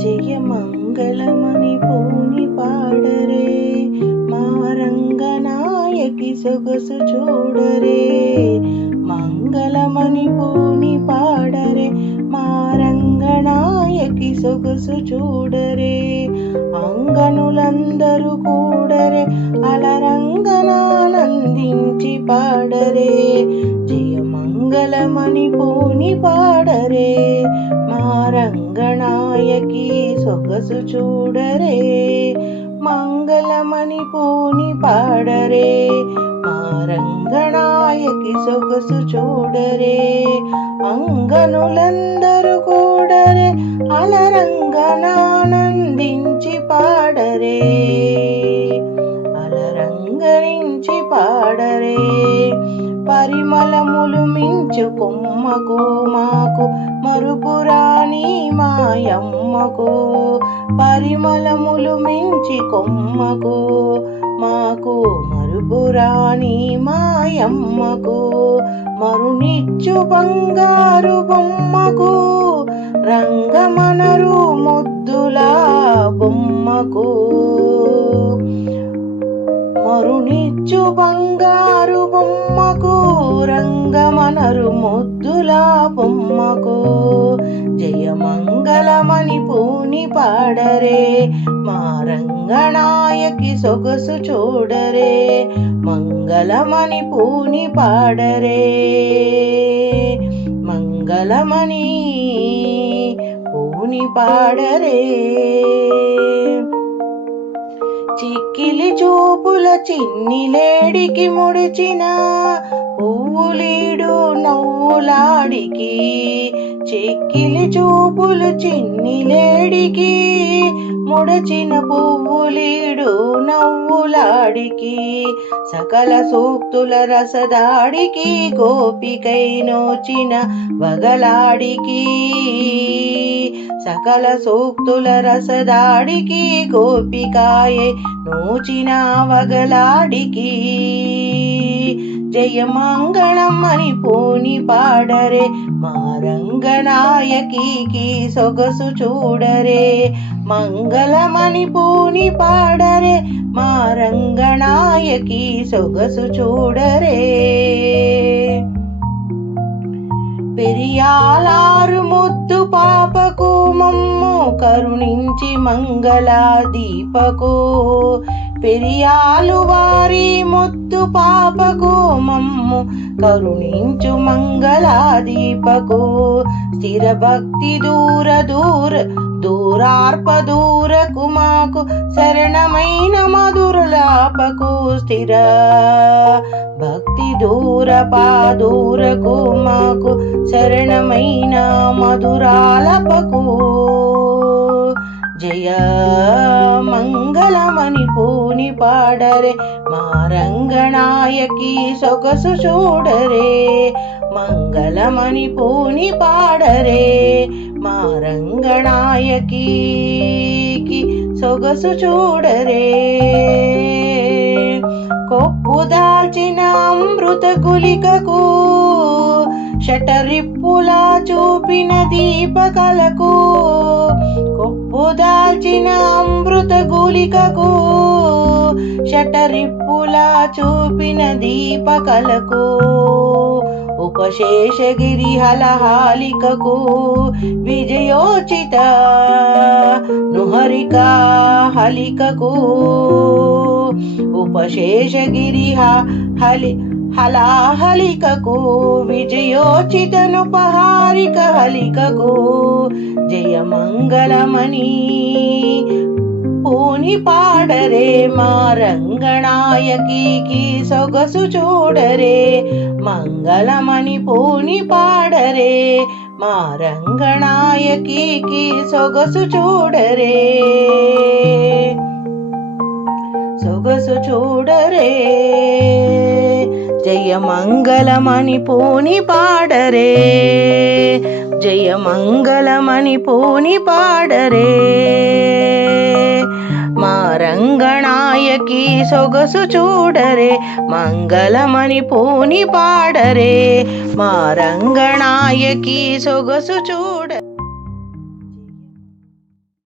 జయ మంగళమని పూని పాడరే మా రంగనాయకి సొగసు చూడరే మంగళమని పూని పాడరే మా రంగనాయకి సొగసు చూడరే అంగనులందరూ నాయకి సొగసు చూడరే మంగళమణి పోని పాడరే. మారంగనాయకి సొగసు చూడరే అంగనులందరూ కూడరే అలరంగనానందించి పాడరే. అలరంగరించి పాడరే పరిమళములు మించు కొమ్మకు మాకు మరుపురాని మాయమ్మకు పరిమళములు మించి కొమ్మకు మాకు మరుపురాని మాయమ్మకు మరునిచ్చు బంగారు బొమ్మకు రంగమనరు ముద్దుల బొమ్మకు. మరునిచ్చు బంగారు బొమ్మకు రంగమనరు ముద్దుల బొమ్మకు. జయ మంగళమని పూని పాడరే. మా రంగనాయకి సొగసు చూడరే. మంగళమణి పూని పాడరే. మంగళమణి పూని పాడరే. చిక్కిలి చూపుల చిన్ని లేడికి ముడిచిన పువ్వులీడు నవ్వులాడికి. చిక్కిలి చూపులు చిన్ని లేడికి ముడచిన పువ్వులీడు నవ్వులాడికి. సకల సూక్తుల రసదాడికి గోపికై నోచిన వగలాడికి. సకల సూక్తుల రసదాడికి గోపికాయే నోచిన వగలాడికి జయ మంగళం అని పూని పాడరే మా రంగనాయకి సొగసు చూడరే మంగళమని పూని పాడరే మా రంగనాయకి సొగసు చూడరే పెరియాలారు ముద్దు పాపకు మమ్ము కరుణించి మంగళ దీపకు పెరియాలు వారి ముద్దు పాపకు మమ్ము కరుణించు మంగళ దీపకు స్థిర భక్తి దూర దూర దూరార్ప దూరకు మాకు శరణమైన మధురలాపకు స్థిర భక్తి దూర పాదూరకు మాకు శరణమైన మధురాలపకు. జయ మంగళమని పూని పాడరే మా రంగనాయకి సొగసు చూడరే. మంగళమని పూని పాడరే మా రంగనాయకి సొగసు చూడరే. కొప్పుదాల్చిన అమృత గులికకు షటరిప్పులా చూపిన దీపకలకు. కొప్పుదాల్చిన అమృత గులికకు షటరిప్పులా చూపిన దీపకలకు. ఉపశేషగిరి హలహాలికకు. విజయోచిత నుహరికా హలికకు. ఉపశేషగిరి హలి హలాహలికకు విజయోచితను పహారిక హలికకు జయ మంగళమణి పూని పాడరే మా రంగనాయకి సొగసు చూడరే మంగళమణి పూని పాడరే మా రంగనాయకి సొగసు చూడరే. సొగసు చూడరే. జయమంగళమణి పూని పాడరే. జయమంగళమణి పూని పాడరే. మా రంగనాయకి సొగసు చూడరే. మంగళమణి పూని పాడరే. మా రంగనాయకి సొగసు చూ